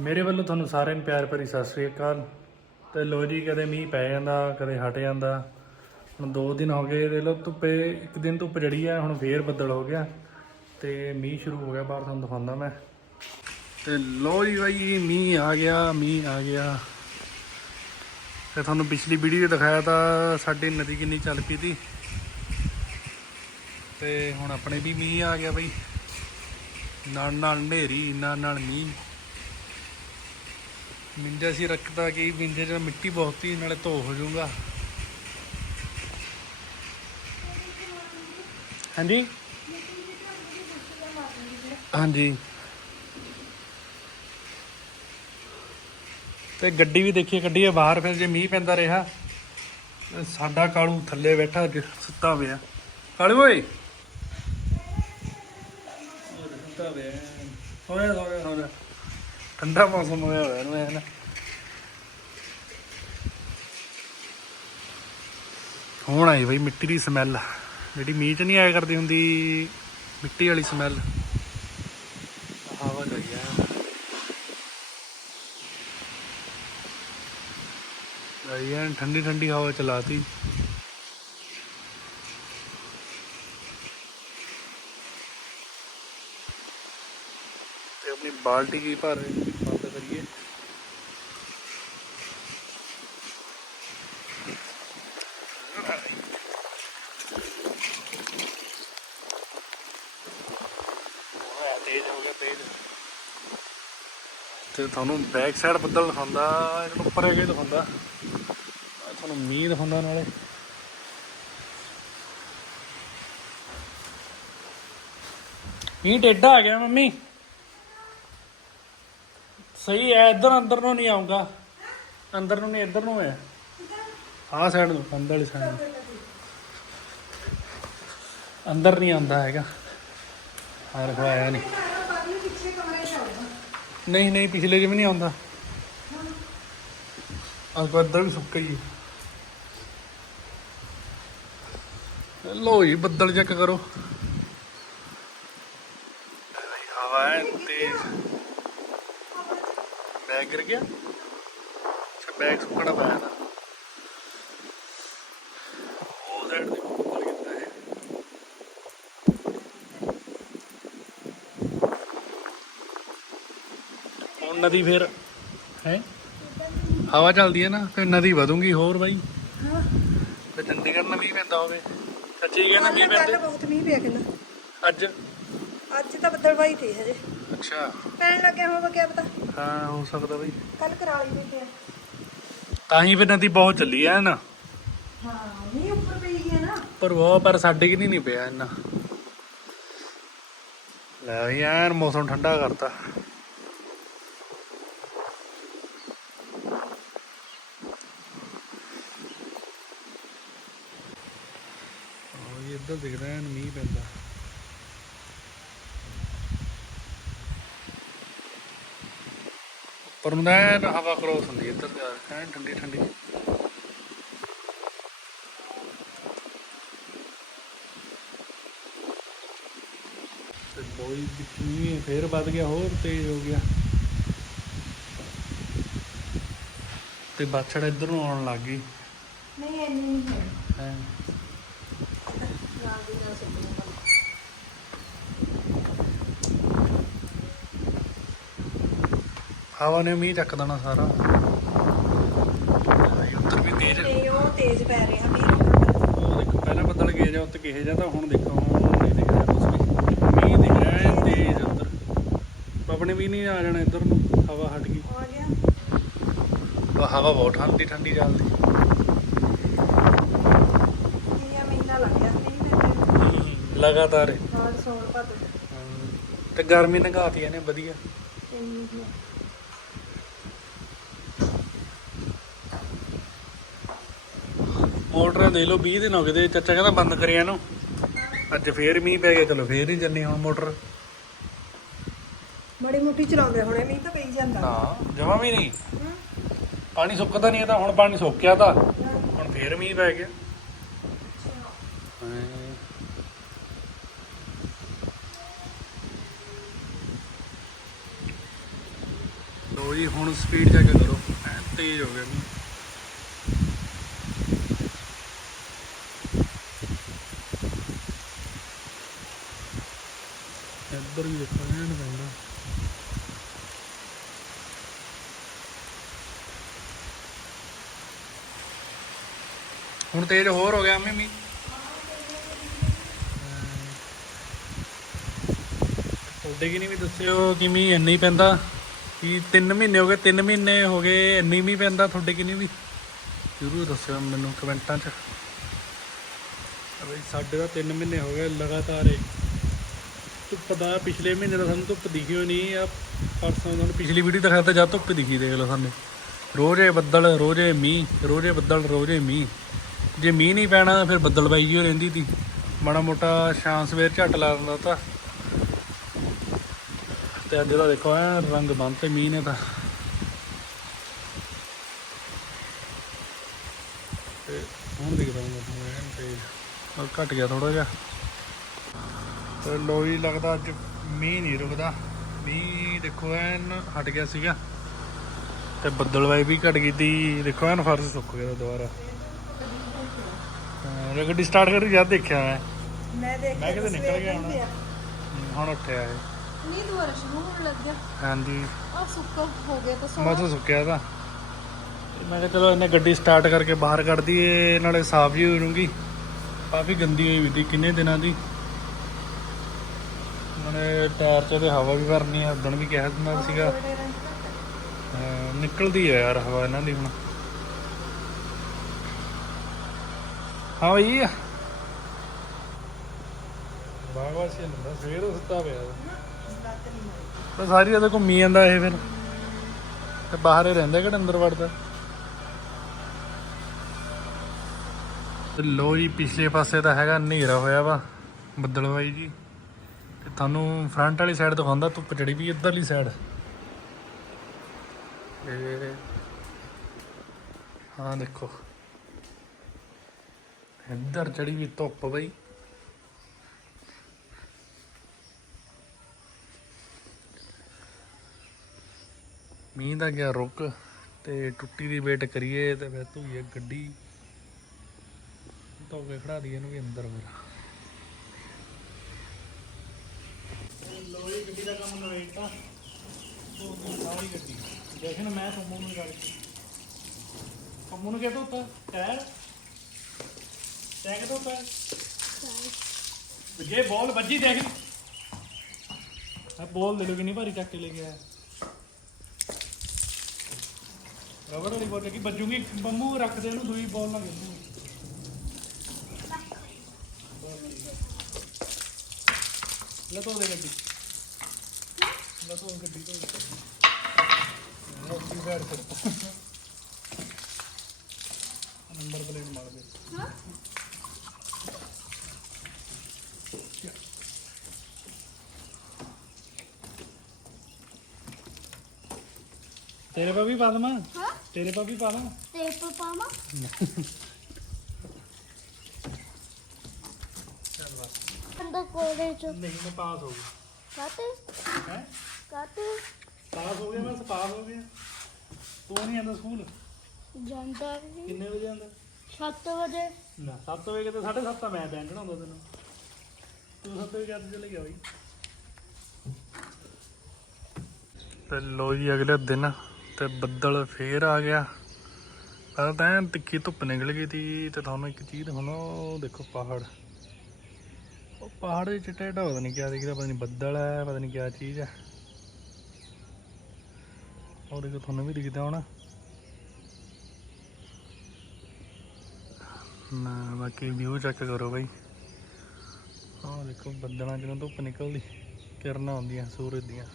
ਮੇਰੇ ਵੱਲੋਂ ਤੁਹਾਨੂੰ ਸਾਰਿਆਂ ਨੂੰ ਪਿਆਰ ਭਰੀ ਸਤਿ ਸ੍ਰੀ ਅਕਾਲ। ਤੇ ਲੋ ਜੀ, ਕਦੇ ਮੀਂਹ ਪੈ ਜਾਂਦਾ, ਕਦੇ ਹਟ ਜਾਂਦਾ। ਹੁਣ 2 ਦਿਨ ਹੋ ਗਏ ਦੇ ਲੋ ਧੁੱਪੇ, ਇੱਕ ਦਿਨ ਧੁੱਪ ਜੜੀ ਆ, ਹੁਣ ਫੇਰ ਬੱਦਲ ਹੋ ਗਿਆ। ਤੇ ਮੀਂਹ ਸ਼ੁਰੂ ਹੋ ਗਿਆ, ਬਾਹਰ ਤੁਹਾਨੂੰ ਦਿਖਾਉਂਦਾ ਮੈਂ। ਤੇ ਲੋ ਜੀ ਬਾਈ ਮੀਂਹ ਆ ਗਿਆ, ਮੀਂਹ ਆ ਗਿਆ। ਤੇ ਤੁਹਾਨੂੰ ਪਿਛਲੀ ਵੀਡੀਓ ਦਿਖਾਇਆ ਤਾਂ ਸਾਡੀ ਨਦੀ ਕਿੰਨੀ ਚੱਲ ਪਈ ਤੀ ਤੇ ਹੁਣ ਆਪਣੇ ਵੀ ਮੀਂਹ ਆ ਗਿਆ ਬਾਈ। ਨਾਲ ਨਾਲ ਹਨੇਰੀ ਨਾਲ ਨਾਲ ਮੀਂਹ। ਮਿੰਜਾ ਸੀ ਰੱਖਦਾ ਕਿ ਮਿੰਜੇ 'ਚ ਮਿੱਟੀ ਬਹੁਤ ਹੀ ਨਾਲੇ ਧੋ ਹੋ ਜਾਊਗਾ। ਹਾਂਜੀ? ਹਾਂਜੀ। ਤੇ ਗੱਡੀ ਵੀ ਦੇਖੀਏ ਗੱਡੀ ਹੈ ਬਾਹਰ ਫਿਰ ਜੇ ਮੀਂਹ ਪੈਂਦਾ ਰਿਹਾ ਸਾਡਾ ਕਾਲੂ ਥੱਲੇ ਬੈਠਾ ਸੁੱਤਾ ਪਿਆ। ਕਾਲੂ ਓਏ! ਸੁੱਤਾ ਪਿਆ। ਹੋਇਆ ਹੋਇਆ ਹੋਇਆ ਠੰਡਾ ਮੌਸਮ ਹੋਇਆ ਹੋਇਆ ਨੂੰ ਐਨ ਹੁਣ ਆਈ ਬਈ ਮਿੱਟੀ ਦੀ ਸਮੈਲ ਜਿਹੜੀ ਮੀਂਹ ਚ ਨਹੀਂ ਆਇਆ ਕਰਦੀ ਹੁੰਦੀ ਮਿੱਟੀ ਵਾਲੀ ਸਮੈਲ ਹਵਾ ਗਈ ਆ। ਗਈ ਐਨ ਠੰਡੀ ਠੰਡੀ ਹਵਾ ਚਲਾਤੀ। ਬਾਲਟੀ ਕੀ ਭਰ ਬੰਦ ਕਰੀਏ। ਤੇ ਤੁਹਾਨੂੰ ਬੈਕ ਸਾਈਡ ਬੱਦਲ ਦਿਖਾਉਂਦਾ, ਇਹਨੂੰ ਉੱਪਰ ਹੈਗੇ ਦਿਖਾਉਂਦਾ। ਤੁਹਾਨੂੰ ਮੀਂਹ ਦਿਖਾਉਂਦਾ ਨਾਲੇ। ਮੀਂਹ ਟੇਢਾ ਆ ਗਿਆ ਮੰਮੀ। ਸਹੀ ਹੈ, ਇਧਰ ਅੰਦਰ ਨੂੰ ਨਹੀਂ ਆਉਂਗਾ ਅੰਦਰ ਨੂੰ ਨਹੀਂ, ਇੱਧਰ ਨੂੰ ਹੈ। ਆਹ ਸਾਈਡ ਨੂੰ ਕੰਧ ਵਾਲੀ ਸਾਈਡ ਨੂੰ। ਅੰਦਰ ਨਹੀਂ ਆਉਂਦਾ ਹੈਗਾ। ਹਾਂ ਰਖਵਾ ਨਹੀਂ। ਨਹੀਂ ਨਹੀਂ, ਪਿਛਲੇ ਜਿਵੇਂ ਨਹੀਂ ਆਉਂਦਾ। ਅੱਜ ਕੋ ਵੀ ਸੁੱਕਾ ਹੀ ਲੋ ਜੀ, ਬੱਦਲ ਚੈੱਕ ਕਰੋ ਹਵਾ ਹੈ ਤੇਜ਼ ਬੈਗ ਗਿਰ ਗਿਆ ਅੱਛਾ ਬੈਗ ਸੁੱਕਣਾ ਪਾਇਆ ਨਾ ਉਹ ਸਾਈਡ ਤੇ ਉੱਪਰ ਕਿੱਦਾਂ ਹੈ ਹੁਣ ਨਦੀ ਫਿਰ? ਹੈ? ਹਵਾ ਚੱਲਦੀ ਹੈ ਨਾ ਫਿਰ ਨਦੀ ਵਧੂਗੀ ਹੋਰ ਬਾਈ। ਤੇ ਚੰਡੀਗੜ੍ਹ ਮੀਂਹ ਪੈਂਦਾ ਹੋਵੇ। ਸੱਚੀ ਕਹਿੰਦਾ ਮੀਂਹ ਕੱਲ ਪੈਂਦੇ ਬਹੁਤ ਮੀਂਹ ਪਿਆ ਕਿੰਨਾ ਅੱਜ? ਅੱਜ ਤਾਂ ਬੱਦਲਵਾਈ ਤੇ ਹਜੇ। ਅੱਛਾ। ਪੈਣ ਲੱਗਿਆ ਹੋਵੇ ਕਿਆ ਪਤਾ। ਹਾਂ ਹੋ ਸਕਦਾ ਬਾਈ। ਕੱਲ ਕਰਾਲੀ ਵੀ ਪਿਆ ਤਾਂ ਹੀ ਫਿਰ ਨਦੀ ਬਹੁਤ ਚੱਲੀ ਐ ਨਾ। ਹਾਂ ਮੀਂਹ ਉੱਪਰ ਪਈ ਗਿਆ ਨਾ। ਪਰ ਉਹ ਪਰ ਸਾਡੇ ਕਿ ਨਹੀਂ ਨਹੀਂ ਪਿਆ ਇੰਨਾ। ਲੈ ਵੀ ਐਨ ਮੌਸਮ ਠੰਡਾ ਕਰਤਾ ਉਹ ਇਹ ਇੱਧਰ ਦਿਖਦਾ ਐਨ ਮੀਂਹ ਪੈਂਦਾ। ਪਰ ਨੂੰ ਐਨ ਹਵਾ ਕ੍ਰੋਸ ਹੁੰਦੀ ਇੱਧਰ ਕੇ, ਐਨ ਠੰਡੀ ਠੰਡੀ। ਤੇ ਬੋਈ ਬਿਕਨੀ ਫੇਰ ਵੱਧ ਗਿਆ ਹੋਰ ਤੇਜ਼ ਹੋ ਗਿਆ। ਤੇ ਬਾਛੜ ਇੱਧਰ ਨੂੰ ਆਉਣ ਲੱਗ ਗਈ। ਨਹੀਂ ਇੰਨੀ ਨਹੀਂ ਹੈ। ਹਵਾ ਨੇ ਮੀਂਹ ਚੱਕ ਦੇਣਾ ਸਾਰਾ। ਉੱਧਰ ਵੀ ਤੇਜ਼ ਨਹੀਂ ਉਹ ਤੇਜ਼ ਪੈ ਰਿਹਾ ਮੀਂਹ। ਉਹ ਦੇਖੋ ਪਹਿਲਾਂ ਬੱਦਲ ਗਏ ਜਾਂ ਉੱਤੇ ਕਿਹੇ ਜਾਂ ਤਾਂ ਹੁਣ ਦੇਖੋ ਹੁਣ ਨਹੀਂ ਦਿਖ ਰਿਹਾ ਕੁਝ ਵੀ। ਮੀਂਹ ਦਿਖ ਰਿਹਾ ਹੈ ਤੇਜ਼ ਉੱਧਰ। ਆਪਣੇ ਵੀ ਨਹੀਂ ਆ ਜਾਣਾ ਇੱਧਰ ਨੂੰ ਹਵਾ ਹਟ ਗਈ। ਆ ਗਿਆ। ਉਹ ਹਵਾ ਬਹੁਤ ਠੰਡੀ ਠੰਡੀ ਚੱਲਦੀ ਇਹ ਮਹੀਨਾ ਲੱਗ ਗਿਆ ਮੀਂਹ ਪੈਣ ਲਗਾਤਾਰ ਹੀ। ਸੌਣ ਭੱਦ ਤੇ ਗਰਮੀ ਨਗਾਤੀ ਇਹਨੇ ਵਧੀਆ। ਇੰਨੀ ਕੁ ਹੈ। ਮੋਟਰ ਦੇ ਲਓ 20 ਦਿਨ ਹੋ ਗਏ ਤੇ ਚਾਚਾ ਕਹਿੰਦਾ ਬੰਦ ਕਰਿਆ ਇਹਨੂੰ। ਅੱਜ ਫੇਰ ਮੀਂਹ ਪੈ ਗਿਆ ਚਲੋ ਫੇਰ ਹੀ ਚੱਲੀ ਹੁਣ ਮੋਟਰ। ਮਾੜੀ ਮੋਟੀ ਚਲਾਉਂਦੇ ਹੁਣੇ ਮੀਂਹ ਤਾਂ ਪਈ ਜਾਂਦਾ। ਨਾ ਜਮਾ ਵੀ ਨਹੀਂ। ਹਮ? ਪਾਣੀ ਸੁੱਕਦਾ ਨਹੀਂ ਤਾਂ ਹੁਣ ਪਾਣੀ ਸੁੱਕ ਗਿਆ ਤਾਂ। ਹੁਣ ਫੇਰ ਮੀਂਹ ਪੈ ਗਿਆ ਹਾਂ। ਲੋ ਜੀ, ਹੁਣ ਸਪੀਡ ਚੈੱਕ ਕਰੋ। ਐਨ ਤੇਜ਼ ਹੋ ਗਿਆ। ਮੀਂਹ ਇੱਧਰ ਵੀ ਦੇਖੋ, ਐਨ ਪੈਂਦਾ। ਹੁਣ ਤੇਜ਼ ਹੋਰ ਹੋ ਗਿਆ, ਮੰਮੀ ਤੁਹਾਡੇ ਕਿ ਨਹੀਂ ਵੀ ਦੱਸਿਓ ਕਿ ਮੀਂਹ ਇੰਨਾ ਹੀ ਪੈਂਦਾ? ਕਿ 3 ਮਹੀਨੇ ਹੋ ਗਏ 3 ਮਹੀਨੇ ਹੋ ਗਏ, ਇੰਨੀ ਮੀਂਹ ਪੈਂਦਾ ਤੁਹਾਡੇ ਕਿ ਵੀ? ਜ਼ਰੂਰ ਦੱਸਿਓ ਮੈਨੂੰ ਕਮੈਂਟਾਂ 'ਚ। ਅਬੇ ਸਾਡੇ ਦਾ 3 ਮਹੀਨੇ ਹੋ ਗਏ ਲਗਾਤਾਰ ਹੀ ਧੁੱਪ ਦਾ ਪਿਛਲੇ ਮਹੀਨੇ ਦਾ ਸਾਨੂੰ ਧੁੱਪ ਦਿਖੀ ਹੋਈ ਨਹੀਂ ਆ ਪਰਸੋਂ ਤੁਹਾਨੂੰ ਪਿਛਲੀ ਵੀਡੀਓ ਦਿਖਾਇਆ ਤਾਂ ਜਦ ਧੁੱਪ ਦਿਖੀ, ਦੇਖ ਲਓ ਸਾਨੂੰ। ਰੋਜ਼ੇ ਬੱਦਲ, ਰੋਜ਼ੇ ਮੀਂਹ, ਰੋਜ਼ੇ ਬੱਦਲ, ਰੋਜ਼ੇ ਮੀਂਹ। ਜੇ ਮੀਂਹ ਨਹੀਂ ਪੈਣਾ, ਫਿਰ ਬੱਦਲ ਬਾਈ ਜੀ ਹੋ ਰਹਿੰਦੀ ਤੀ। ਮਾੜਾ ਮੋਟਾ ਸ਼ਾਮ ਸਵੇਰ ਝੱਟ ਲਾ ਦਿੰਦਾ ਤਾਂ। ਤੇ ਅੱਜ ਦਾ ਦੇਖੋ ਐ ਰੰਗ ਬੰਨ ਤੇ ਮੀਂਹ ਨੇ ਤਾਂ। ਤੇ ਹੁਣ ਦਿਖਦਾ ਮੈਨੂੰ ਐਨ ਤੇ ਘਟ ਗਿਆ ਥੋੜਾ ਜਿਹਾ। ਤੇ ਲੋਈ ਲੱਗਦਾ ਅੱਜ ਮੀਂਹ ਨਹੀਂ ਰੁਕਦਾ। ਮੀਂਹ ਦੇਖੋ ਐਨ ਹਟ ਗਿਆ ਸੀਗਾ। ਤੇ ਬੱਦਲਵਾਈ ਵੀ ਘਟ ਗਈ ਤੀ ਦੇਖੋ ਐਨ ਫਰਸ਼ ਸੁੱਕ ਗਿਆ ਦੁਬਾਰਾ। ਗੱਡੀ ਸਟਾਰਟ ਕਰੀ ਜਦ ਦੇਖਿਆ ਮੈਂ। ਮੈਂ ਦੇਖ ਮੈਂ ਕਿਤੇ ਨਿਕਲ ਗਿਆ ਹੁਣ। ਹੁਣ ਹੁਣ ਉੱਠਿਆ ਇਹ। ਨਹੀਂ ਦੁਬਾਰਾ ਸ਼ੁਰੂ ਹੋਣ ਲੱਗ ਗਿਆ। ਹਾਂਜੀ। ਆ ਸੁੱਕਾ ਹੋ ਗਿਆ ਤਾਂ ਮੈਂ ਤਾਂ ਸੁੱਕਿਆ ਤਾਂ। ਤੇ ਮੈਂ ਕਿਹਾ ਚਲੋ ਇਹਨੇ ਗੱਡੀ ਸਟਾਰਟ ਕਰਕੇ ਬਾਹਰ ਕੱਢ ਦਈਏ ਨਾਲੇ ਸਾਫ਼ ਜੀ ਹੋ ਜੂਗੀ ਕਾਫੀ ਗੰਦੀ ਹੋਈ ਵੀ ਤੀ ਕਿੰਨੇ ਦਿਨਾਂ ਦੀ। ਨਾਲੇ ਟਾਇਰ 'ਚ ਤੇ ਹਵਾ ਵੀ ਭਰਨੀ ਆ ਉਦੋਂ ਵੀ ਕਿਹਾ ਦਿੰਦਾ ਸੀਗਾ। ਹਾਂ, ਨਿਕਲਦੀ ਆ ਯਾਰ ਹਵਾ ਇਹਨਾਂ ਦੀ ਹੁਣ। ਹਾਂ ਬਈ। ਬਾਗਵਾ ਸੀ ਨਾ ਸਵੇਰ ਤੋਂ ਸੁੱਤਾ ਪਿਆ। ਤਾਂ ਸਾਰੀ ਰਾਤ ਘੁੰਮੀ ਜਾਂਦਾ ਇਹ ਫਿਰ। ਤੇ ਬਾਹਰ ਹੀ ਰਹਿੰਦਾ ਕਿਹੜਾ ਅੰਦਰ ਵੜਦਾ ਲੋ ਜੀ, ਪਿਛਲੇ ਪਾਸੇ ਤਾਂ ਹੈਗਾ ਹਨੇਰਾ ਹੋਇਆ ਵਾ ਬੱਦਲਵਾਈ ਜੀ। ਤੇ ਤੁਹਾਨੂੰ ਫਰੰਟ ਵਾਲੀ ਸਾਈਡ ਦਿਖਾਉਂਦਾ, ਧੁੱਪ ਚੜੀ ਵੀ ਇੱਧਰਲੀ ਸਾਈਡ ਇਹ ਹਾਂ ਦੇਖੋ। ਇੱਧਰ ਚੜੀ ਵੀ ਧੁੱਪ ਬਈ। ਮੀਂਹ ਦਾ ਗਿਆ ਰੁਕ ਤੇ ਟੁੱਟੀ ਦੀ ਵੇਟ ਕਰੀਏ ਤੇ ਫਿਰ ਧੋਈਏ ਗੱਡੀ। ਧੋ ਕੇ ਖੜਾ ਦਈਏ ਇਹਨੂੰ ਵੀ ਅੰਦਰ ਫਿਰ। ਲੋਈ ਗੱਡੀ ਦਾ ਕੰਮ ਨਵੇਂਤਾ ਸਾਰੀ ਗੱਡੀ। ਦੇਖਣ ਮੈਂ ਕੰਮੂ ਨੂੰ ਗੱਲ ਕੀਤੀ। ਕੰਮੂ ਨੂੰ ਕਿਹਾ ਧੋਤਾ? ਟਾਇਰ? ਟਾਇਰ ਕਿਹਾ ਧੋਤਾ? ਜੇ ਬੋਲ ਵੱਜੀ ਦੇਖ। ਆ ਬੋਲ ਦੇ ਲੋ ਕਿੰਨੀ ਭਾਰੀ ਚੱਕ ਕੇ ਲੈ ਗਿਆ ਰਬੜ ਵਾਲੀ ਬੋਲ ਵੱਜੂਗੀ ਬੰਮੂ ਰੱਖ ਦੇ ਉਹਨੂੰ ਦੂਈ ਬੋਲ ਨਾ ਗਿੱਲੂ ਲੈ ਤੋ ਦੇ ਗੱਡੀ। ਲੈ ਤੋ ਗੱਡੀ ਤੋਂ ਰੋਟੀ ਬੈਠ ਕਰ ਨੰਬਰ ਪਲੇਟ ਮਾਰ ਦੇ। ਤੇਰੇ ਪਾ ਵੀ ਪਾ ਦਮਾ ਹਾਂ। ਤੇਰੇ ਪਾ ਵੀ ਪਾ ਦਾਂ? ਤੇ ਪਾਪਾ ਚੱਲ ਬਸ। ਅੰਦਰ ਕੋਲੇ ਚ। ਨਹੀਂ ਮੈਂ ਪਾਸ ਹੋ ਗਿਆ। ਕਾਤੇ? ਹੈ? ਕਾਤੇ? ਪਾਸ ਹੋ ਗਿਆ ਮੈਂ ਪਾਸ ਹੋ ਗਿਆ। ਤੂੰ ਨਹੀਂ ਆਂਦਾ ਸਕੂਲ? ਜਾਂਦਾ ਵੀ ਕਿੰਨੇ ਵਜੇ ਆਂਦਾ 7 ਵਜੇ। ਨਾ 7 ਵਜੇ ਤੇ 7:30 ਮੈਂ ਬੈਂਕ ਚੜਾਉਂਦਾ ਤੈਨੂੰ। ਤੂੰ 7 ਵਜੇ ਕਿੱਥੇ ਚਲੇ ਗਿਆ ਬਈ। ਤੇ ਲੋ ਜੀ ਅਗਲੇ ਦਿਨ ਤੇ ਬੱਦਲ ਫੇਰ ਆ ਗਿਆ। ਪਹਿਲਾਂ ਤਾਂ ਤਿੱਖੀ ਧੁੱਪ ਨਿਕਲ ਗਈ ਤੀ ਤੇ ਤੁਹਾਨੂੰ ਇੱਕ ਚੀਜ਼ ਦਿਖਾਉਣਾ, ਉਹ ਦੇਖੋ ਪਹਾੜ। ਉਹ ਪਹਾੜ ਦੇ ਚਿੱਟਾ ਚਿੱਟਾ ਪਤਾ ਨਹੀਂ ਕਿਆ ਦਿਖਦਾ, ਪਤਾ ਨਹੀਂ ਬੱਦਲ ਹੈ, ਪਤਾ ਨਹੀਂ ਕਿਆ ਚੀਜ਼ ਹੈ। ਉਹ ਦੇਖੋ, ਤੁਹਾਨੂੰ ਵੀ ਦਿਖਦਾ ਹੋਣਾ। ਨਾ, ਬਾਕੀ ਵਿਊ ਚੈੱਕ ਕਰੋ ਬਾਈ। ਆਹ ਦੇਖੋ, ਬੱਦਲਾਂ ਜਦੋਂ ਧੁੱਪ ਨਿਕਲਦੀ, ਕਿਰਨਾਂ ਆਉਂਦੀਆਂ ਸੂਰਜ ਦੀਆਂ।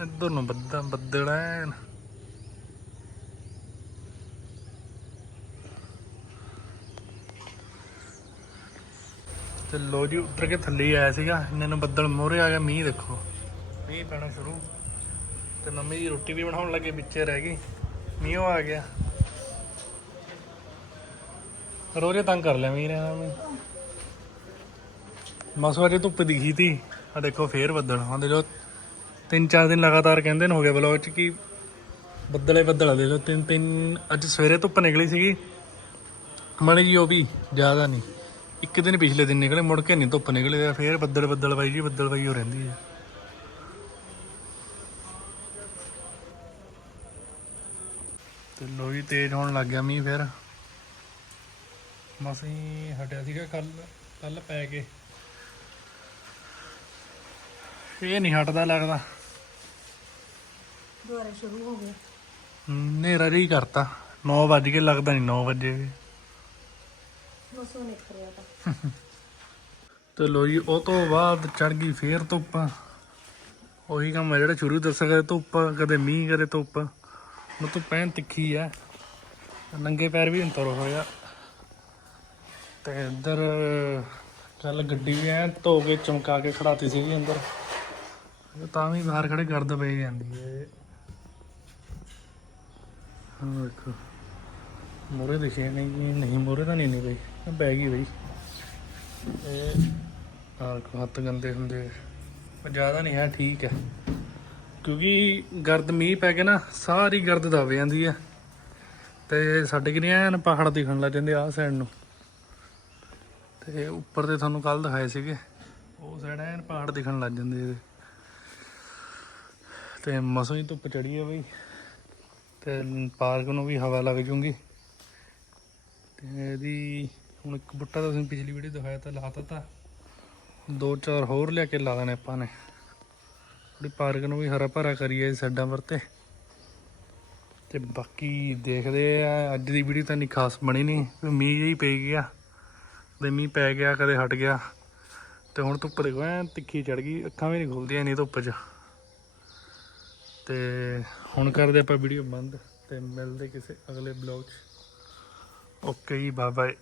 ਇੱਧਰ ਨੂੰ ਬੱਦਲ ਬੱਦਲ ਐਨ ਤੇ ਲੋ ਜੀ, ਉੱਤਰ ਕੇ ਥੱਲੇ ਆਇਆ ਸੀਗਾ। ਇੰਨੇ ਨੂੰ ਬੱਦਲ ਮੋਹਰੇ ਆ ਗਿਆ, ਮੀਂਹ ਦੇਖੋ। ਮੀਂਹ ਪੈਣਾ ਸ਼ੁਰੂ। ਤੇ ਮੰਮੀ ਦੀ ਰੋਟੀ ਵੀ ਬਣਾਉਣ ਲੱਗੇ, ਵਿੱਚੇ ਰਹਿ ਗਈ। ਮੀਂਹ ਆ ਗਿਆ। ਰੋਜ਼ੇ ਤੰਗ ਕਰ ਲਿਆ ਮੀਂਹ ਨੇ ਇਹਨਾਂ ਨੂੰ ਮਸਵਾਰੇ ਧੁੱਪ ਦਿਖੀ ਤੀ। ਆ ਦੇਖੋ, ਫੇਰ ਬੱਦਲ। ਹਾਂ ਦੇਖੋ ਤਿੰਨ ਚਾਰ ਦਿਨ ਲਗਾਤਾਰ ਕਹਿੰਦੇ ਨੇ, ਹੋ ਗਿਆ ਵਲੌਗ ਚ ਕਿ ਬੱਦਲੇ ਬੱਦਲ ਦੇ ਲੋ ਤਿੰਨ ਤਿੰਨ, ਅੱਜ ਸਵੇਰੇ ਧੁੱਪ ਨਿਕਲੀ ਸੀਗੀ। ਮਣੀ ਜੀ ਉਹ ਵੀ ਜ਼ਿਆਦਾ ਨਹੀਂ। ਇੱਕ ਦਿਨ ਪਿਛਲੇ ਦਿਨ ਨਿਕਲੇ, ਮੁੜ ਕੇ ਨਹੀਂ ਧੁੱਪ ਨਿਕਲੇ ਫੇਰ ਬੱਦਲ ਬੱਦਲ ਬਾਈ ਜੀ, ਬੱਦਲ ਬਾਈ ਹੋ ਰਹਿੰਦੀ ਹੈ ਤੇ ਲੋਈ ਤੇਜ਼ ਹੋਣ ਲੱਗ ਗਿਆ ਮੀਂਹ ਫੇਰ। ਮਸੀਂ ਹਟਿਆ ਸੀਗਾ ਕੱਲ ਕੱਲ ਪੈ ਕੇ। ਇਹ ਨਹੀਂ ਹਟਦਾ ਲੱਗਦਾ। ਦੁਬਾਰਾ ਸ਼ੁਰੂ ਹੋ ਗਿਆ। ਹਨੇਰਾ ਜਿਹਾ ਹੀ ਕਰਤਾ। 9 ਵੱਜ ਕੇ ਲੱਗਦਾ ਨਹੀਂ 9 ਵਜੇ ਵੀ ਮਸੋਂ ਨਿਕਲ ਰਿਹਾ ਤਾਂ ਤੇ ਲੋ ਜੀ ਉਹ ਤੋਂ ਬਾਅਦ ਚੜ ਗਈ ਫੇਰ ਧੁੱਪ। ਉਹੀ ਕੰਮ ਹੈ ਜਿਹੜਾ ਸ਼ੁਰੂ ਦੱਸਿਆ ਕਦੇ ਧੁੱਪ ਕਦੇ ਮੀਂਹ ਕਦੇ ਧੁੱਪ। ਉਹ ਤੋਂ ਪੈਣ ਤਿੱਖੀ ਆ। ਨੰਗੇ ਪੈਰ ਵੀ ਅੰਤਰ ਹੋਇਆ। ਤੇ ਇੱਧਰ ਚੱਲ ਗੱਡੀ ਵੀ ਐ ਧੋ ਕੇ ਚਮਕਾ ਕੇ ਖੜਾਤੀ ਸੀਗੀ ਅੰਦਰ। ਤਾਂ ਵੀ ਬਾਹਰ ਖੜੇ ਗਰਦ ਪਈ ਜਾਂਦੀ ਏ ਹਾਂ ਦੇਖੋ ਮੋਰੇ ਦਿਖੇ ਨਹੀਂ ਨਹੀਂ, ਮੋਰੇ ਤਾਂ ਨਹੀਂ ਨਹੀਂ ਬਈ, ਇਹ ਬੈ ਗਈ ਬਈ। ਇਹ ਆਹ ਹੱਥ ਗੰਦੇ ਹੁੰਦੇ ਪਰ ਜ਼ਿਆਦਾ ਨਹੀਂ ਹੈ ਠੀਕ ਹੈ ਕਿਉਂਕਿ ਗਰਦ ਮੀਂਹ ਪੈ ਕੇ ਨਾ, ਸਾਰੀ ਗਰਦ ਦਬ ਜਾਂਦੀ ਹੈ ਤੇ ਸਾਡੇ ਕਿਨੇ ਐਨ ਪਹਾੜ ਦਿਖਣ ਲੱਗ ਜਾਂਦੇ ਆਹ ਸਾਈਡ ਨੂੰ। ਤੇ ਉੱਪਰ ਤੇ ਤੁਹਾਨੂੰ ਕੱਲ ਦਿਖਾਏ ਸੀਗੇ। ਉਹ ਸਾਈਡ ਐਨ ਪਹਾੜ ਦਿਖਣ ਲੱਗ ਜਾਂਦੇ ਤੇ ਮਸੋਂ ਹੀ ਧੁੱਪ ਚੜੀ ਹੈ ਬਈ। ਤੇ ਪਾਰਕ ਨੂੰ ਵੀ ਹਵਾ ਲੱਗ ਜੂਗੀ। ਤੇ ਇਹਦੀ ਹੁਣ ਇੱਕ ਬੁੱਟਾ ਤਾਂ ਤੁਸੀਂ ਪਿਛਲੀ ਵੀਡੀਓ ਦਿਖਾਇਆ ਤਾਂ ਲਾਤਾ ਤਾਂ। ਦੋ ਚਾਰ ਹੋਰ ਲਿਆ ਕੇ ਲਾ ਦੇਣੇ ਆਪਾਂ ਨੇ। ਥੋੜੀ ਪਾਰਕ ਨੂੰ ਵੀ ਹਰਾ ਭਰਾ ਕਰੀਏ ਸਾਈਡਾਂ ਵਰਤੇ ਤੇ। ਬਾਕੀ ਦੇਖਦੇ ਆ, ਅੱਜ ਦੀ ਵੀਡੀਓ ਤਾਂ ਨਹੀਂ ਖਾਸ ਬਣੀ ਨਹੀਂ ਮੀਂਹ ਜਿਹੀ ਪਈ ਗਿਆ। ਤੇ ਮੀਂਹ ਪੈ ਗਿਆ, ਕਦੇ ਹਟ ਗਿਆ। ਤੇ ਹੁਣ ਧੁੱਪ ਦੇਖੋ, ਐ ਤਿੱਖੀ ਚੜ ਗਈ, ਅੱਖਾਂ ਵੀ ਨਹੀਂ ਖੁੱਲਦੀਆਂ ਨਹੀਂ ਧੁੱਪ 'ਚ। ਤੇ ਹੁਣ ਕਰਦੇ ਆਪਾਂ ਵੀਡੀਓ ਬੰਦ ਤੇ ਮਿਲਦੇ ਕਿਸੇ ਅਗਲੇ ਬਲੌਗ 'ਚ। ਓਕੇ ਜੀ ਬਾਏ ਬਾਏ